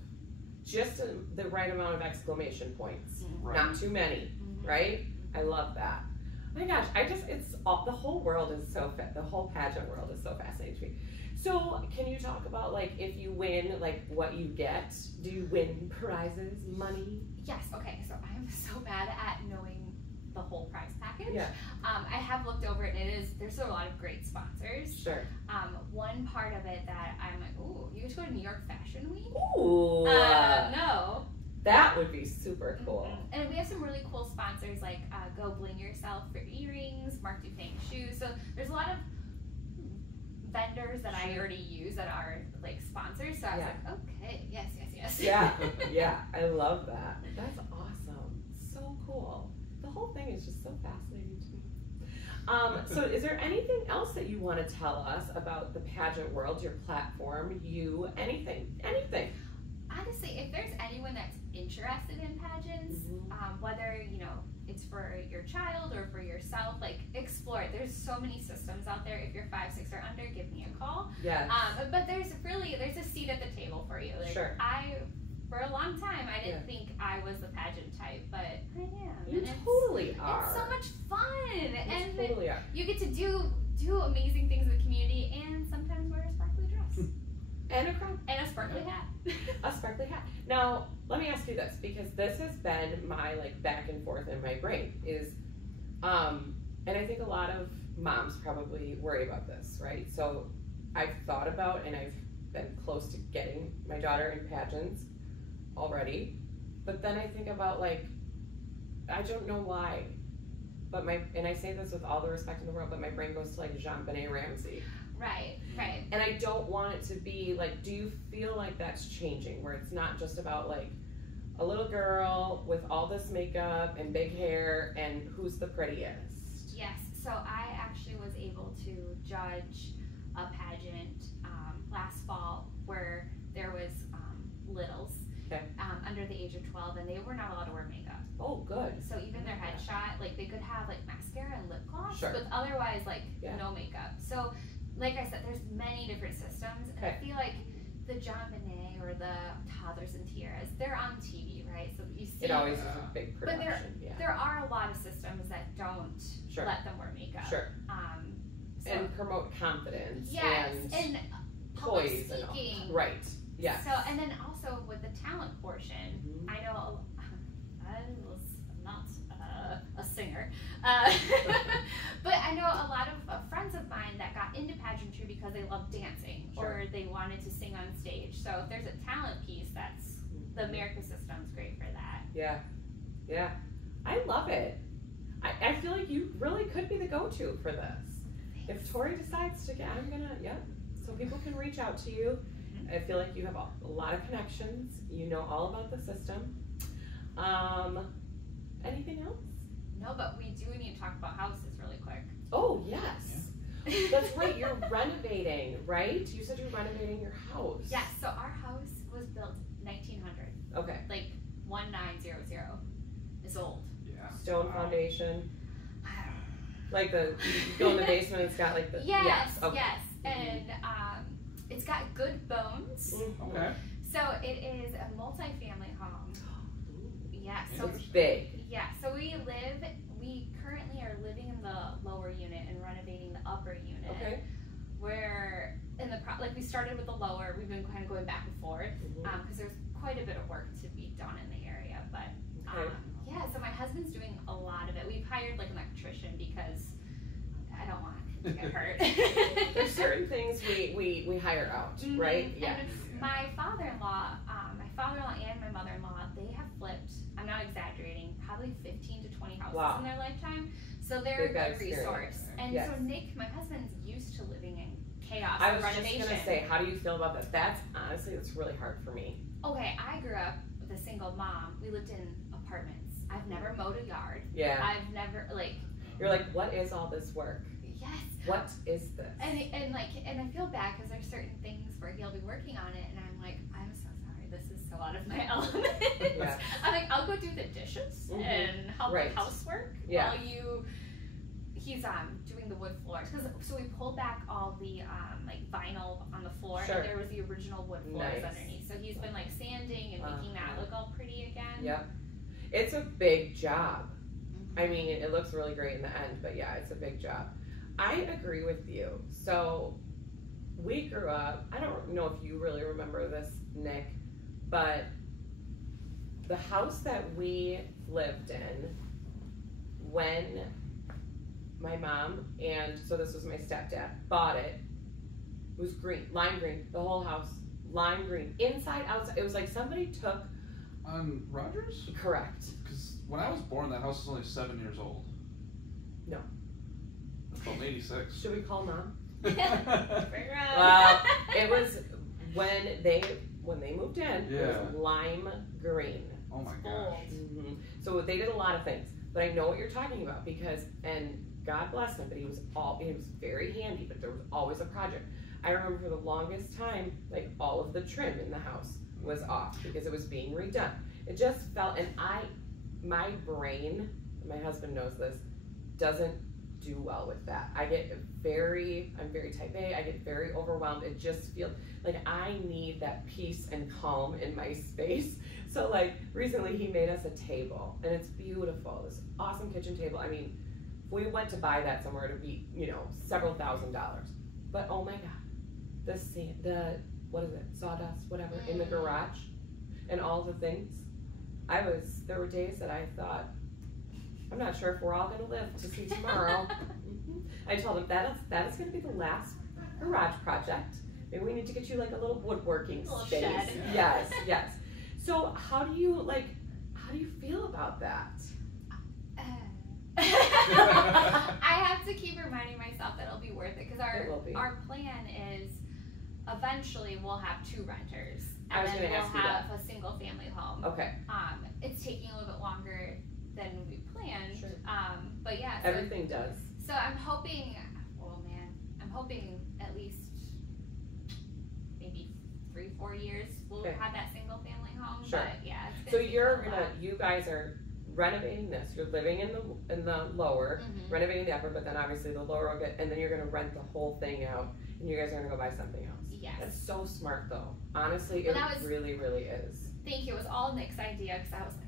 Just the right amount of exclamation points. Right. Not too many, right? I love that. Oh my gosh, the whole world is the whole pageant world is so fascinating to me. So can you talk about like if you win, like what you get? Do you win prizes, money? Yes, okay, so I'm so bad at knowing the whole prize package. Yeah. I have looked over it, and there's a lot of great sponsors. Sure. One part of it that I'm like, ooh, you get to go to New York Fashion Week? Ooh. No. That would be super cool. Mm-hmm. And we have some really cool sponsors like Go Bling Yourself for earrings, Mark Dupang shoes. So there's a lot of vendors that I already use that are like sponsors. So I was like, okay, yes. Yeah, yeah, I love that. That's awesome. So cool. The whole thing is just so fascinating to me. So is there anything else that you want to tell us about the pageant world, your platform, anything? Honestly, if there's anyone that's interested in pageants, whether, it's for your child or for yourself, like, explore it. There's so many systems out there. If you're 5, 6, or under, give me a call. Yeah. But there's a seat at the table for you. Like, sure. For a long time, I didn't think I was the pageant type, but I am. You totally are. It's so much fun. You totally are. You get to do amazing things in the community, and sometimes wear a sparkly dress. And a crown. And a sparkly hat. A sparkly hat. Now, let me ask you this, because this has been my back and forth in my brain is, and I think a lot of moms probably worry about this, right? So I've thought about, and I've been close to getting my daughter in pageants already, but then I think about I don't know why, but and I say this with all the respect in the world, but my brain goes to JonBenet Ramsey. Right. And I don't want it to be do you feel like that's changing, where it's not just about a little girl with all this makeup and big hair and who's the prettiest? Yes, so I actually was able to judge a pageant last fall where there was littles under the age of 12, and they were not allowed to wear makeup. Oh, good. So even their headshot, they could have mascara and lip gloss, sure. but otherwise no makeup. So like I said, there's many different systems, and I feel like the JonBenet or the Toddlers and Tiaras, they're on TV, right? So you see it always is a big production. But there are a lot of systems that don't let them wear makeup. Sure. And promote confidence. Yes, and public poise speaking. And right. Yes. So, and then also with the talent portion, I know I was not a singer, but I know a lot of friends of mine that got into pageantry because they love dancing or they wanted to sing on stage. So if there's a talent piece, the America system's great for that. Yeah. I love it. I feel like you really could be the go-to for this. Thanks. If Tori decides to so people can reach out to you. I feel like you have a lot of connections. You know all about the system. Anything else? No, but we do need to talk about houses really quick. Oh, yes. Yeah. That's right. You're renovating, right? You said you're renovating your house. Yes. So our house was built 1900. Okay. 1900. It's old. Yeah. Stone foundation. You go in the basement, it's got the... Yes. And it's got good bones. Okay. So it is a multi-family home. Yeah. So it's big. Yeah. So we currently are living in the lower unit and renovating the upper unit. Okay. Where we started with the lower, we've been kind of going back and forth because there's quite a bit of work to be done in the area. But so my husband's doing a lot of it. We've hired an electrician because I don't want him to get hurt. There's certain things we hire out, right? Yeah. My father-in-law and my mother-in-law, they have flipped, I'm not exaggerating, probably 15 to 20 houses in their lifetime. So they're a good resource. And so Nick, my husband's used to living in chaos and renovation. I was just going to say, how do you feel about that? That's really hard for me. Okay, I grew up with a single mom. We lived in apartments. I've never mowed a yard. Yeah. I've never, You're what is all this work? Yes. What is this? And I feel bad because there's certain things where he'll be working on it, and I'm so sorry. This is so out of my element. Yeah. I'm I'll go do the dishes and help with housework while he's doing the wood floors. So we pulled back all the vinyl on the floor, and there was the original wood floors underneath. So he's been sanding and making that look all pretty again. Yep. It's a big job. I mean, it looks really great in the end, but yeah, it's a big job. I agree with you. So we grew up, I don't know if you really remember this, Nick, but the house that we lived in when my mom, and so this was my stepdad, bought it, it was green, lime green, the whole house, lime green, inside, outside. It was like somebody took. On Rogers? Correct. Because when I was born, that house was only 7 years old. No. From 86. Should we call Mom? Well, it was when they moved in. It Yeah. was lime green. Oh my gosh. Mm-hmm. So they did a lot of things, but I know what you're talking about because, and God bless him, but he was very handy, but there was always a project. I remember for the longest time, like all of the trim in the house was off because it was being redone. It just felt, and my brain, my husband knows this, doesn't do well with that. I'm very type A, I get very overwhelmed. It just feels like I need that peace and calm in my space. So like recently he made us a table and it's beautiful, this awesome kitchen table. I mean, if we went to buy that somewhere, it'd be, several $1,000s. But oh my God, the what is it, sawdust, whatever, in the garage and all the things. There were days that I thought, I'm not sure if we're all gonna live to see tomorrow. I told him that is gonna be the last garage project. Maybe we need to get you like a little woodworking space. Shed. Yes. So how do you feel about that? I have to keep reminding myself that it'll be worth it because our plan is eventually we'll have 2 renters and then we'll have a single family home. Okay. It's taking a little bit longer than we planned. Sure. But yeah. So, everything does. So I'm hoping at least maybe 3-4 years we'll have that single family home. Sure. But yeah. So you guys are renovating this. You're living in the lower, renovating the upper, but then obviously the lower will get, and then you're gonna rent the whole thing out, and you guys are gonna go buy something else. Yes. That's so smart though. Honestly, it really, really is. Thank you. It was all Nick's idea because I was like,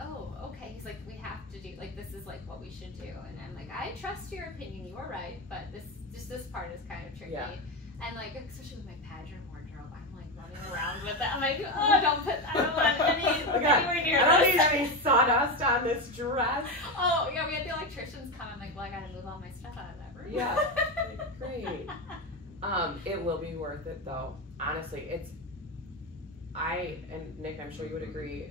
oh, okay. He's like, we have to do, like, this is like what we should do. And I'm like, I trust your opinion. You are right, but this part is kind of tricky. Yeah. And like, especially with my pageant wardrobe, I'm like running around with it. I'm like, I don't want anywhere near I don't this. need any sawdust on this dress. Oh yeah, we had the electricians come. I'm like, well, I gotta move all my stuff out of that room. Yeah, great. It will be worth it though. Honestly, and Nick, I'm sure you would agree,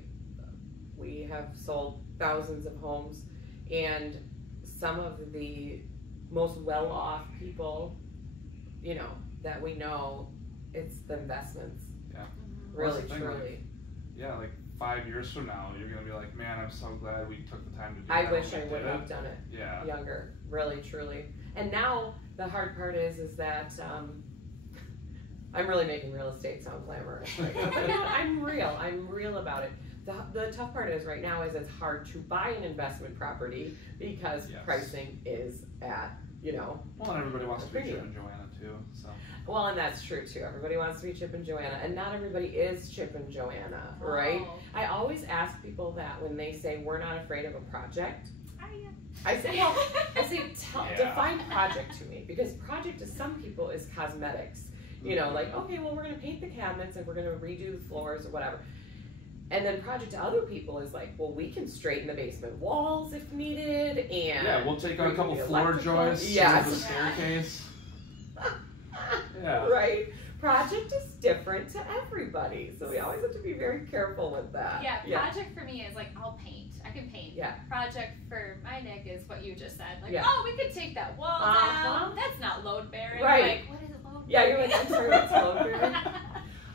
we have sold thousands of homes, and some of the most well-off people, that we know, it's the investments. Yeah. Really, truly. Like 5 years from now, you're gonna be like, man, I'm so glad we took the time to do that. I wish I would have done it younger, really, truly. And now the hard part is that I'm really making real estate sound glamorous right now. But I'm real about it. The tough part is right now is it's hard to buy an investment property because pricing is at, Well, and everybody wants to be Chip and Joanna too, so. Well, and that's true too. Everybody wants to be Chip and Joanna, and not everybody is Chip and Joanna, right? I always ask people that when they say we're not afraid of a project. I say, define project to me, because project to some people is cosmetics. Like, okay, well, we're going to paint the cabinets and we're going to redo the floors or whatever. And then project to other people is like, well, we can straighten the basement walls if needed, and yeah, we'll take out a couple floor joists, the staircase. Right? Project is different to everybody, so we always have to be very careful with that. Yeah, project for me is like, I'll paint. I can paint. Yeah. Project for my Nick is what you just said. Like, we could take that wall down. That's not load bearing. Right. Like, what is load bearing? Yeah, you're like, I'm sorry, what's load bearing?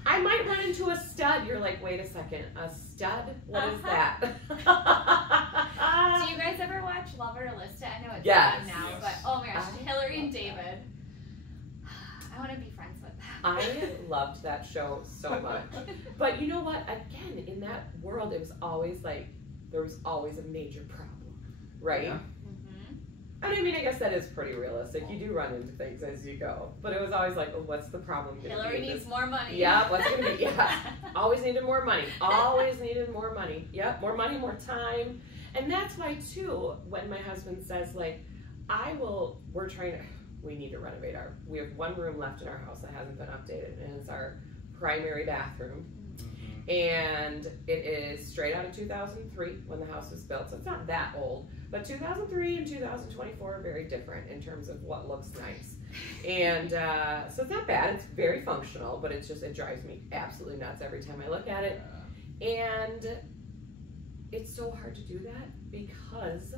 I might run into a stud. You're like, wait a second, a stud? What is that? Do you guys ever watch Love It or List It? I know it's done now, but oh my gosh, Hillary and David. I want to be friends with them. I loved that show so much. But you know what? Again, in that world, it was always like, there was always a major problem, right? Yeah. I mean, I guess that is pretty realistic. You do run into things as you go. But it was always like, well, what's the problem? Hillary needs more money. Yeah, what's going to be? Yeah. Always needed more money. Always needed more money. Yep, more money, more time. And that's why, too, when my husband says, like, we need to renovate we have one room left in our house that hasn't been updated, and it's our primary bathroom. And it is straight out of 2003 when the house was built, so it's not that old. But 2003 and 2024 are very different in terms of what looks nice. And so it's not bad. It's very functional, but it's just, it drives me absolutely nuts every time I look at it. And it's so hard to do that because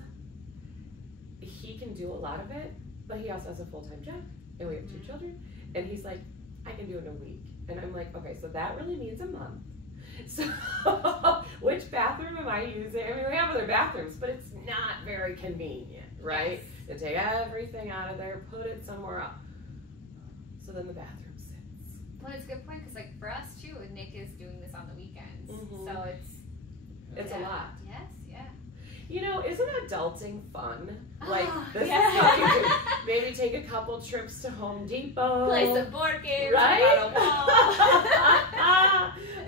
he can do a lot of it, but he also has a full-time job, and we have 2 children, and he's like, I can do it in a week. And I'm like, okay, so that really means a month. So which bathroom am I using? I mean, we have other bathrooms, but it's not very convenient, right? To take everything out of there, put it somewhere else. So then the bathroom sits. Well, it's a good point, because like for us too, Nick is doing this on the weekends, so it's a lot. Yes, yeah. You know, isn't adulting fun? Like, this is how you do. Maybe take a couple trips to Home Depot. Play some board games. Right?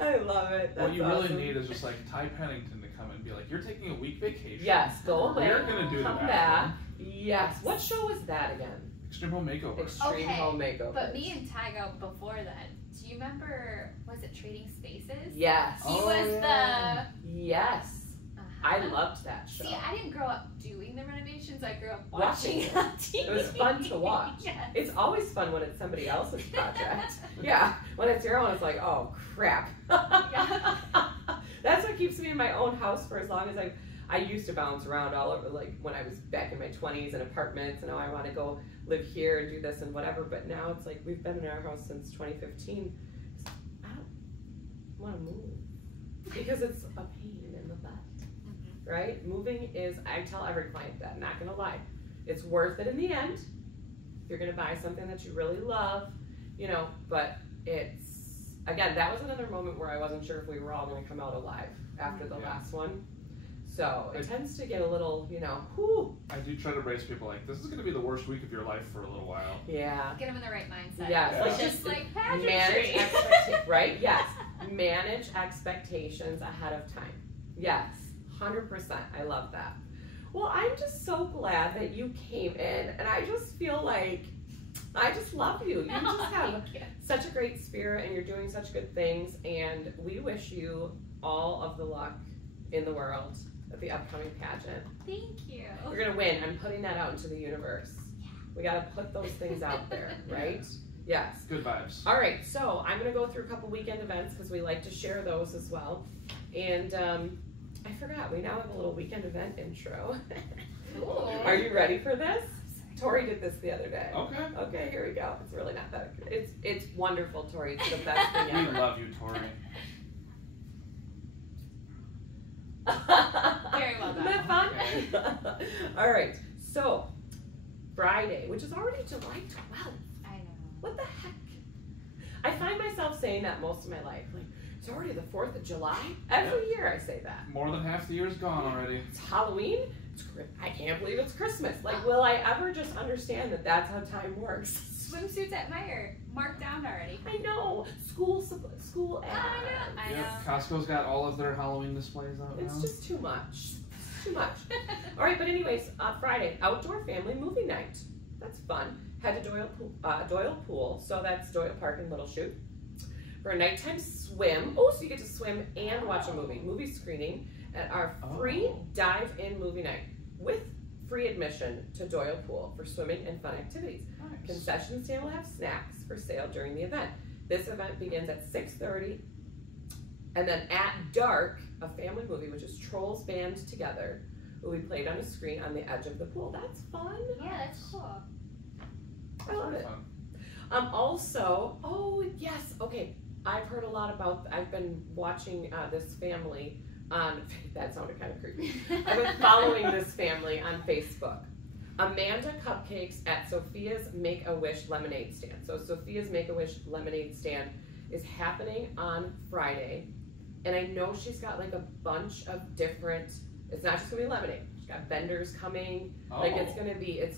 I love it. That's what you awesome. really need is just like Ty Pennington to come and be like, you're taking a week vacation. Yes, go away. We're going to do come the back. Yes. What show was that again? Extreme Home Makeover. Extreme Home Makeover. But me and Ty go before then. Do you remember, was it Trading Spaces? Yes. He was the... Yes. I loved that show. See, I didn't grow up doing the renovations. I grew up watching it on TV. It was fun to watch. Yes. It's always fun when it's somebody else's project. Yeah. When it's your own, it's like, oh, crap. That's what keeps me in my own house for as long as I used to bounce around all over, like when I was back in my 20s in apartments, and now I want to go live here and do this and whatever. But now it's like we've been in our house since 2015. I don't want to move because it's a pain in the butt. Right? Moving is, I tell every client that, I'm not going to lie. It's worth it in the end. You're going to buy something that you really love, you know, but it's, again, that was another moment where I wasn't sure if we were all going to come out alive after the last one. So it tends to get a little, you know, whew. I do try to raise people like, this is going to be the worst week of your life for a little while. Yeah. Get them in the right mindset. Yes. Yeah. Like just like pageantry. Manage expectations, right? Yes. Manage expectations ahead of time. Yes. 100%. I love that. Well, I'm just so glad that you came in, and I just feel like I just love you. You just have such a great spirit, and you're doing such good things, and we wish you all of the luck in the world at the upcoming pageant. Thank you. You're going to win. I'm putting that out into the universe. We got to put those things out there, right? Yes. Good vibes. All right, so I'm going to go through a couple weekend events because we like to share those as well. And I forgot, we now have a little weekend event intro. Are you ready for this? Tori did this the other day. Okay. Okay, here we go. It's really not that good. It's wonderful, Tori. It's the best thing ever. We love you, Tori. Very well done. Isn't that fun? Okay. All right, so Friday, which is already July 12th. I know. What the heck? I find myself saying that most of my life. Like, it's already the 4th of July? Every year I say that. More than half the year's gone already. It's Halloween. I can't believe it's Christmas. Like, will I ever just understand that that's how time works? Swimsuits at Meyer, marked down already. I know. School ads. I know. Yep, Costco's got all of their Halloween displays out now. It's just too much. It's too much. All right, but anyways, Friday, outdoor family movie night. That's fun. Head to Doyle Pool. So that's Doyle Park in Little Chute. For a nighttime swim. Oh, so you get to swim and watch a movie screening at our free dive-in movie night with free admission to Doyle Pool for swimming and fun activities. Nice. Concession stand will have snacks for sale during the event. This event begins at 6:30, and then at dark, a family movie, which is Trolls Band Together, will be played on a screen on the edge of the pool. That's fun. Yeah, that's cool. I love it. Also, oh yes, okay. I've heard a lot about, I've been watching this family on, that sounded kind of creepy. I've been following this family on Facebook. Amanda Cupcakes at Sophia's Make-A-Wish Lemonade Stand. So Sophia's Make-A-Wish Lemonade Stand is happening on Friday. And I know she's got like a bunch of different, it's not just gonna be lemonade. She's got vendors coming. Like it's gonna be a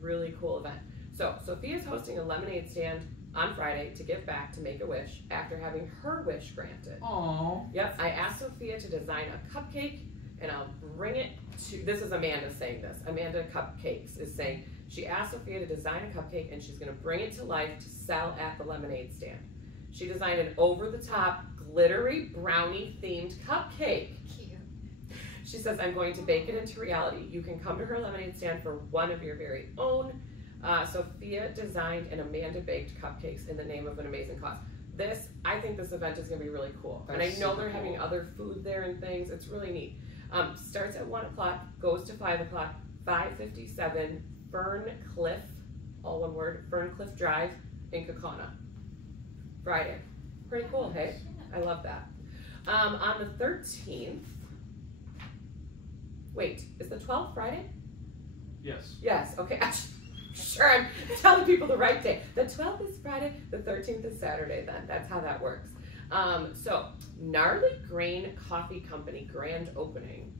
really cool event. So Sophia's hosting a lemonade stand on Friday to give back to Make-A-Wish after having her wish granted. Aww. Yep, I asked Sophia to design a cupcake, and I'll bring it to, this is Amanda saying this. Amanda Cupcakes is saying, she asked Sophia to design a cupcake, and she's gonna bring it to life to sell at the lemonade stand. She designed an over-the-top, glittery, brownie-themed cupcake. Cute. She says, I'm going to bake it into reality. You can come to her lemonade stand for one of your very own. Sophia designed and Amanda baked cupcakes in the name of an amazing cause. I think this event is going to be really cool. That's and I know they're cool. having other food there and things. It's really neat. Starts at 1 o'clock, goes to 5 o'clock, 557 Ferncliff, all one word, Ferncliff Drive in Kaukauna. Friday. Pretty cool, hey? I love that. On the 13th, wait, is the 12th Friday? Yes. Yes, okay. Sure, I'm telling people the right day. The 12th is Friday, the 13th is Saturday then. That's how that works. So, Gnarly Grain Coffee Company grand opening.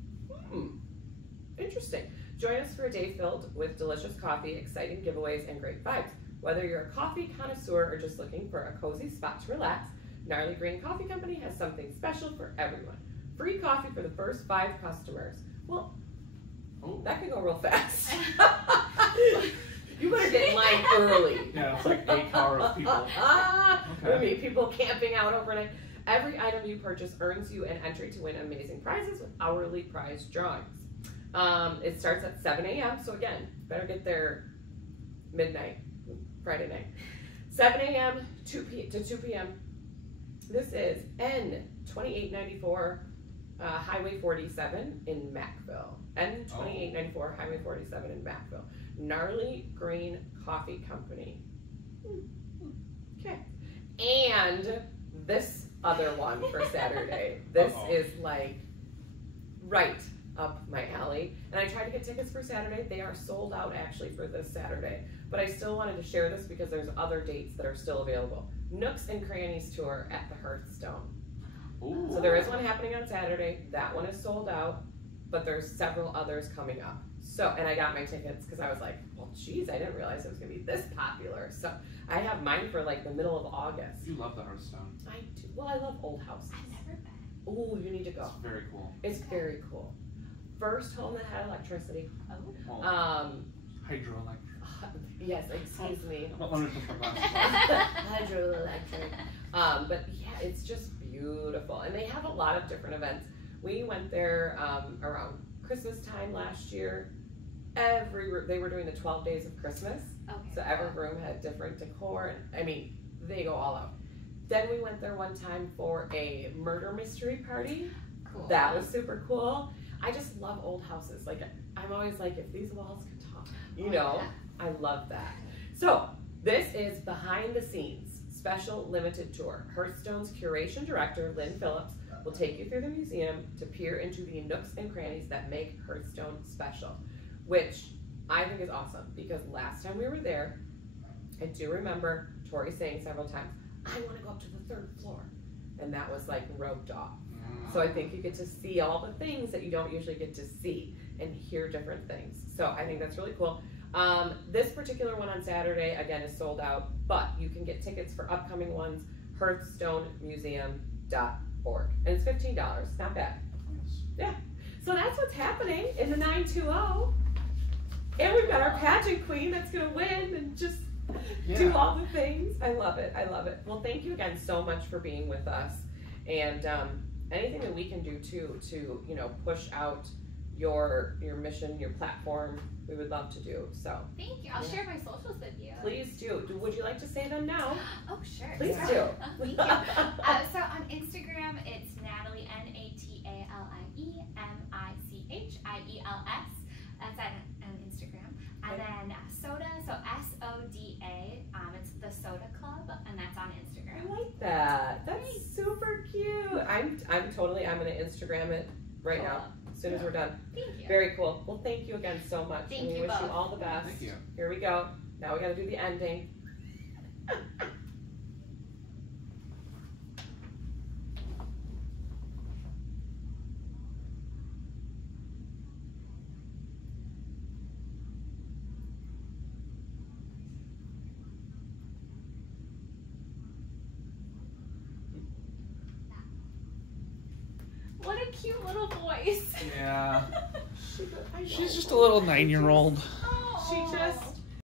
Interesting. Join us for a day filled with delicious coffee, exciting giveaways, and great vibes. Whether you're a coffee connoisseur or just looking for a cozy spot to relax, Gnarly Grain Coffee Company has something special for everyone. Free coffee for the first 5 customers. Well, that could go real fast. You better get in line early. Yeah, it's like 8 hours of people. Okay. Maybe people camping out overnight. Every item you purchase earns you an entry to win amazing prizes with hourly prize drawings. It starts at 7 a.m. So again, better get there midnight, Friday night. 7 a.m. to 2 p.m. This is N2894 Highway 47 in Mackville. N2894 Highway 47 in Mackville. Gnarly Grain Coffee Company. Okay. And this other one for Saturday. This is like right up my alley. And I tried to get tickets for Saturday. They are sold out actually for this Saturday. But I still wanted to share this because there's other dates that are still available. Nooks and Crannies Tour at the Hearthstone. Ooh. So there is one happening on Saturday. That one is sold out, but there's several others coming up. So, and I got my tickets because I was like, well, geez, I didn't realize it was going to be this popular. So I have mine for like the middle of August. You love the Hearthstone. I do. Well, I love old houses. I've never been. Oh, you need to go. It's very cool. It's very cool. First home that had electricity. Oh. Hydroelectric. Yes, excuse me. Hydroelectric. But yeah, it's just beautiful. And they have a lot of different events. We went there around Christmas time last year. They were doing the 12 days of Christmas. Okay. So every room had different decor. And, I mean, they go all out. Then we went there one time for a murder mystery party. Cool. That was super cool. I just love old houses. Like, I'm always like, if these walls could talk, you know? Yeah. I love that. So this is behind the scenes special limited tour. Hearthstone's curation director, Lynn Phillips, will take you through the museum to peer into the nooks and crannies that make Hearthstone special, which I think is awesome because last time we were there, I do remember Tori saying several times, I want to go up to the 3rd floor. And that was like roped off. So I think you get to see all the things that you don't usually get to see and hear different things. So I think that's really cool. This particular one on Saturday, again, is sold out, but you can get tickets for upcoming ones, hearthstonemuseum.org. And it's $15, not bad. Yeah. So that's what's happening in the 920. And we've got our pageant queen that's going to win and just do all the things. I love it. I love it. Well, thank you again so much for being with us. And anything that we can do too to, you know, push out your mission, your platform, we would love to do. So thank you. I'll share my socials with you. Please do. Would you like to say them now? Oh, sure. Please do. Thank you. So on Instagram, it's Natalie, NATALIE MICHIELS. That's on Instagram. And then Soda, so SODA. It's the Soda Club, and that's on Instagram. I like that. That's super cute. I'm gonna Instagram it right now. As soon as we're done. Thank you. Very cool. Well, thank you again so much. Thank and we you wish both. you all the best. Thank you. Here we go. Now we got to do the ending. What a cute little voice. Yeah. I know. She's just a little 9-year-old. Oh. She just